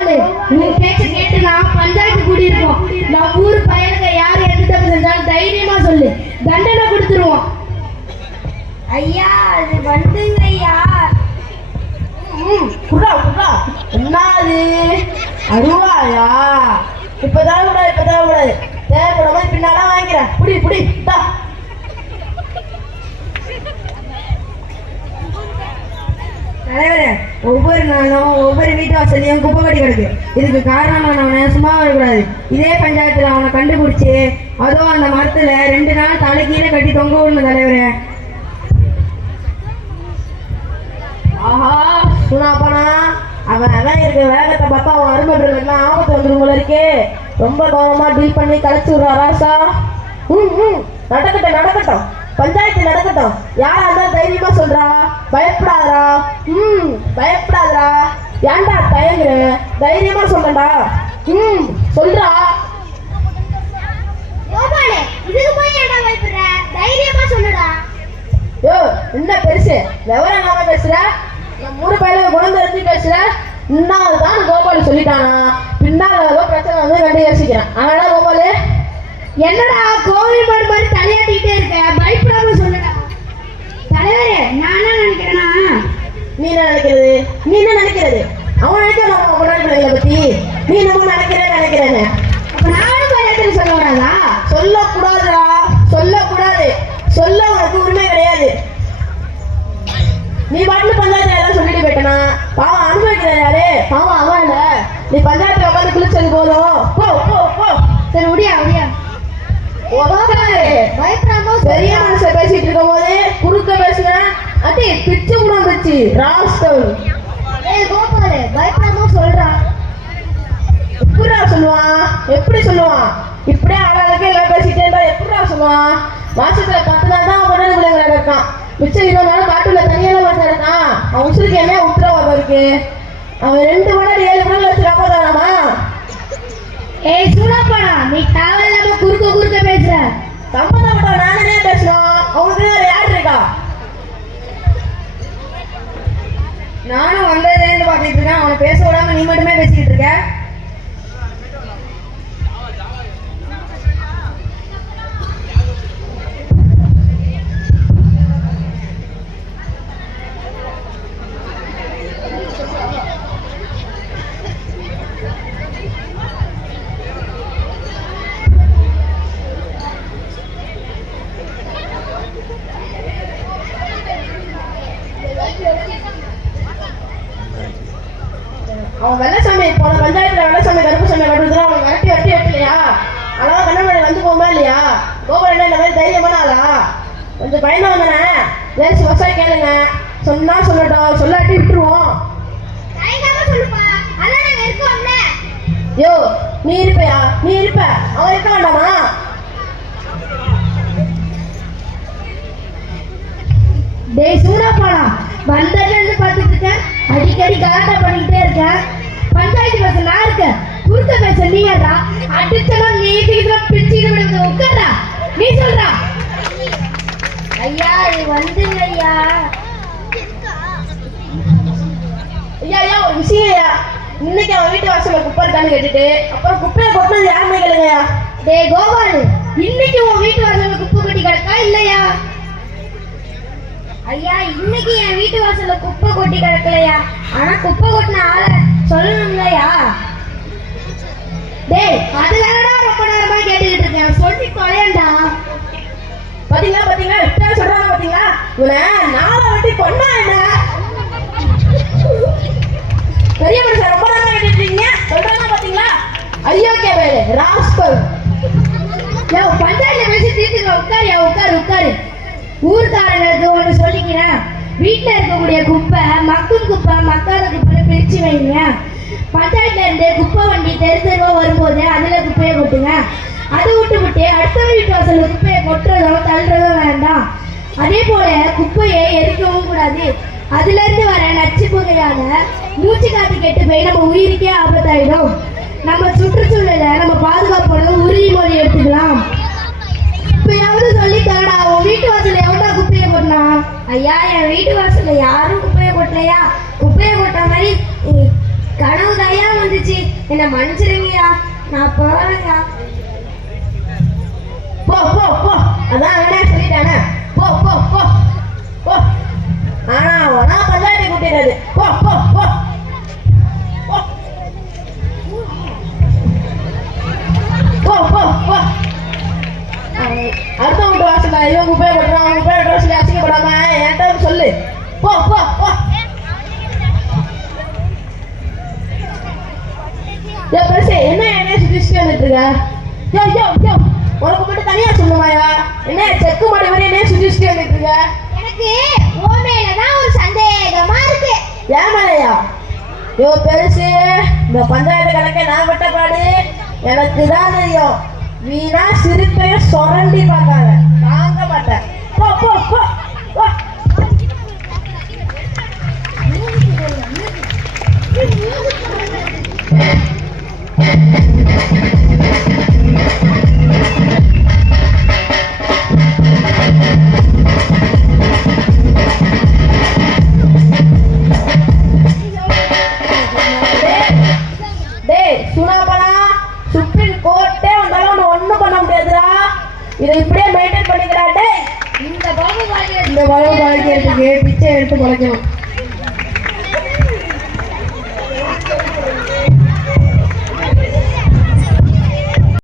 உன் பேச்ச கேட்டு நான் பஞ்சாயத்து கூடியிருக்கோம். நம்ம ஊர் பையனுக்கு யார் எந்த தப்பு செஞ்சாலும் தைரியமா சொல்லு, தண்டனை கொடுத்துருவோம். ஐயா அது வந்துங்க ஐயா. குடா குடா என்னது அருவாயா? இப்பதான் கூடாது, இப்பதான் கூடாது. தேவைப்படும் போது பின்னாலாம் வாங்கிக்கிறேன். புடி புடி தா. தலைவரே, ஒவ்வொரு நாளும் ஒவ்வொரு வீட்டு வாசல்லையும் குப்பை கட்டி கிடக்கு. இதுக்கு காரணம் அவனை சும்மா வரக்கூடாது. இதே பஞ்சாயத்துல அவனை கண்டுபிடிச்சி அதுவும் அந்த மரத்துல 2 நாள் தலைக்கீழே கட்டி தொங்க விடணும் தலைவரே. ஆஹா சுனாப்பனா, அவன் இருக்க வேகத்தை பார்த்தா அவன் அருமைலாம் ஆபத்து வந்துடும் போல இருக்கே. ரொம்ப கவனமா டீல் பண்ணி கலைச்சு விடுறா ராசா. நடக்கட்டும் நடக்கட்டும், பஞ்சாயத்து நடக்கட்டும். யாரா இருந்தாலும் தைரியமா சொல்றா, பயப்படாதரா. பயப்படாதரா. ஏன்டா தயங்குற? தைரியமா சொல்லடா. சொல்றா. இதுக்கு போய் ஏன்டா பயப்படுற? தைரியமா சொல்லுடா. யோ என்ன பெருசு விவரம் இல்லாம பேசுற? நம்ம ஊரு பையில குணம் தெரிஞ்சு பேசுற. இன்னால்தான் கோபாலு சொல்லிட்டானா, பின்னால் ஏதோ பிரச்சனை வந்து கண்டு யோசிக்கிறேன். அதனால கோபாலு என்னடா கோவில் மாடு மாதிரி தலையாட்டிக்கிட்டே இருக்க? பயப்படாம சொல்லுடா. தலைவரே, நான் என்ன நினைக்கிறேன்னா, நீ என்ன நினைக்கிறது? நீ என்ன நினைக்கிறது? அவன் நினைக்கிற நம்ம முன்னாடி பிள்ளைங்களை பத்தி நீ நம்ம நினைக்கிறேன்னு. அப்ப நானும் பஞ்சாயத்துல சொல்ல வராதா? சொல்லக்கூடாதுடா, சொல்லக்கூடாது. சொல்ல உனக்கு உரிமை கிடையாது. நீ பாட்டு பஞ்சாயத்துல ஏதாவது சொல்லிட்டு போயிட்டனா பாவம் அனுபவிக்கிறாரு யாரு? பாவம் அவன் இல்ல. நீ பஞ்சாயத்துல உட்காந்து குளிச்சது போதும். போ போ போ. சரி முடியா முடியா. பயப்படாம பெரிய மனுஷன் பேசிட்டு இருக்கும் போது குறுக்க பேசுவேன். அட்டி பிச்சு கூட பிச்சு ராஸ்கல். கோபாலு பயப்படாம சொல்றான். எப்படிடா சொல்லுவான்? எப்படி சொல்லுவான்? இப்படியே ஆளாளுக்கு எல்லாம் பேசிட்டே இருந்தா எப்படிடா சொல்லுவான்? மாசத்துல 10 நாள் தான் பொண்ணு பிள்ளைங்க இருக்கான். மிச்சம் 20 நாள் காட்டுல தனியெல்லாம் மாட்டா இருக்கான். அவன் உசுருக்கு என்ன உத்தரவாதம் இருக்கு? அவன் 2 மணி 7 மணி வச்சு காப்பாதானாமா? ஏய் சூடாப்பாடா, நீ தேவையில்லாம குறுக்க பேசுற. சம்பந்தப்பட்ட நானே பேசணும். அவனுக்கு வேற யார் இருக்கா? நானும் வந்ததுலேருந்து பார்த்துட்டு இருக்கேன். அவனை பேச விடாம நீ மட்டுமே பேசிக்கிட்டு இருக்க. அவன் வெள்ளசாமி போன பஞ்சாயத்துல வெள்ளசாமி கருப்பு சாமி கட்டுறதுல அவன் விரட்டி வெட்டலையா? அழகா கண்ணாடி வந்து போகுமா இல்லையா? கோபால் இந்த மாதிரி தைரியமான ஆளா? கொஞ்சம் பயந்து வந்தனே. லேசு வசா கேளுங்க. சொன்னா சொல்லட்டும், சொல்லாட்டி விட்டுருவோம். யோ நீ இருப்பையா? நீ இருப்ப, அவன் இருக்க வேண்டாமா? டேய் சூடாப்பாடா, வந்ததுல இருந்து பார்த்துட்டு இருக்கேன். அடிக்கடி கலாட்டா பண்ணிக்கிட்டே இருக்கேன். பஞ்சாயத்து பேச நான் இருக்கேன், குறுக்க பேச நீ ஏறா. அடிச்சனா நீ பிடிச்சிட்டு விடுங்க. உட்காரா, நீ சொல்றா. ஐயா இது வந்துங்க ஐயா. ஐயா ஒரு விஷயம். இன்னைக்கு அவன் வீட்டு வாசல்ல குப்பை இருக்கான்னு கேட்டுட்டு அப்புறம் குப்பையை கொட்டினது யாருமே கேளுங்கய்யா. டேய் கோபாலு, இன்னைக்கு உன் வீட்டு வாசல்ல குப்பை கொட்டி கிடக்கா இல்லையா? ஐயா இன்னைக்கு என் வீட்டு வாசல்ல குப்பை கொட்டி கிடக்கலையா? ஆனா குப்பை கொட்டின ஆளை சொல்லணும்லையா? டேய் அது வேறடா, ரொம்ப நேரமா கேட்டுக்கிட்டு இருக்கேன். சொல்லி கொலையண்டா. பாத்தீங்களா பாத்தீங்களா இப்ப சொல்றாங்க பாத்தீங்களா? இவனை நாளை வட்டி கொண்டா என்ன? பெரிய மனுஷன் ரொம்ப நேரம் கேட்டுட்டு இருக்கீங்க. சொல்றாங்க பாத்தீங்களா? ஐயோ கேவேலு ராஸ்கல். பஞ்சாயத்துல பேசி தீர்த்துக்க. உட்காரு உட்காரு. ஊர்காரங்களுக்கு ஒன்று சொல்லிக்கிறேன். வீட்டில் இருக்கக்கூடிய குப்பை மக்கும் குப்பை மக்காத குப்பை பிரித்து வைங்க. பஞ்சாயத்துல இருந்து குப்பை வண்டி தெருவா வரும்போது அதில் குப்பையை கொட்டுங்க. அதை விட்டு அடுத்த வீட்டு வாசல் குப்பையை கொட்டுறதோ தள்ளுறதோ வேண்டாம். அதே போல குப்பையை எரிக்கவும் கூடாது. அதுல இருந்து வர நச்சு புகையால மூச்சு காத்து கெட்டு போய் நம்ம உயிருக்கே ஆபத்தாயிடும். நம்ம சுற்றுச்சூழலை நம்ம பாதுகாப்போட உறுதிமொழி எடுத்துக்கலாம். இப்பயாவது சொல்லி தரடா. உன் வீட்டு வாசல்ல எவன்டா குப்பையை கொட்டினா? ஐயா என் வீட்டு வாசல்ல யாரும் குப்பையை கொட்டலையா? குப்பையை கொட்ட மாதிரி கனவு தாயா வந்துச்சு. என்ன மன்னிச்சிருங்கய்யா, நான் போறேன்யா. போ போ போ, அதான் அவனே சொல்லிட்டானே, போ போ போ போ. ஆனா அவனா பஞ்சாயத்தை கூட்டிடுறது. போ போ போ போ போ போ போ. அடுத்த வீட்டு வாசல்ல இவன் குப்பையை போட்டுறான், அவன் குப்பையை போட்டுறான் சொல்லி அசிங்கப்படாம என்கிட்ட வந்து சொல்லு. போ போ போ. யோ பெருசு, என்ன என்னைய சுத்தி வந்துட்டு இருக்க? யோ யோ யோ, உனக்கு மட்டும் தனியா சொல்லுவாயா? என்ன செக்கு மாடி மாதிரி என்னைய சுத்தி வந்துட்டு இருக்க? எனக்கு உன் மேலதான் ஒரு சந்தேகமா இருக்கு. ஏன் மேலையா? யோ பெருசு, இந்த பஞ்சாயத்து கணக்கை நான் விட்ட பாடு எனக்கு தான் தெரியும். வீணா சிரிப்பைய சொரண்டி பார்த்தாங்க, தாங்க மாட்டேன். போ போ போ போ. சுப்ரீம் கோர்ட்டே வந்தாலும் உன்னை ஒண்ணும் பண்ண முடியாதுடா. இதை இப்படியே மெயின்டைன் பண்ணிக்கிறாண்டே. இந்த பாபு வாழ்க்கை இந்த வளவு வாழ்க்கைக்கு பிச்சை எடுத்து பழக்கணும்.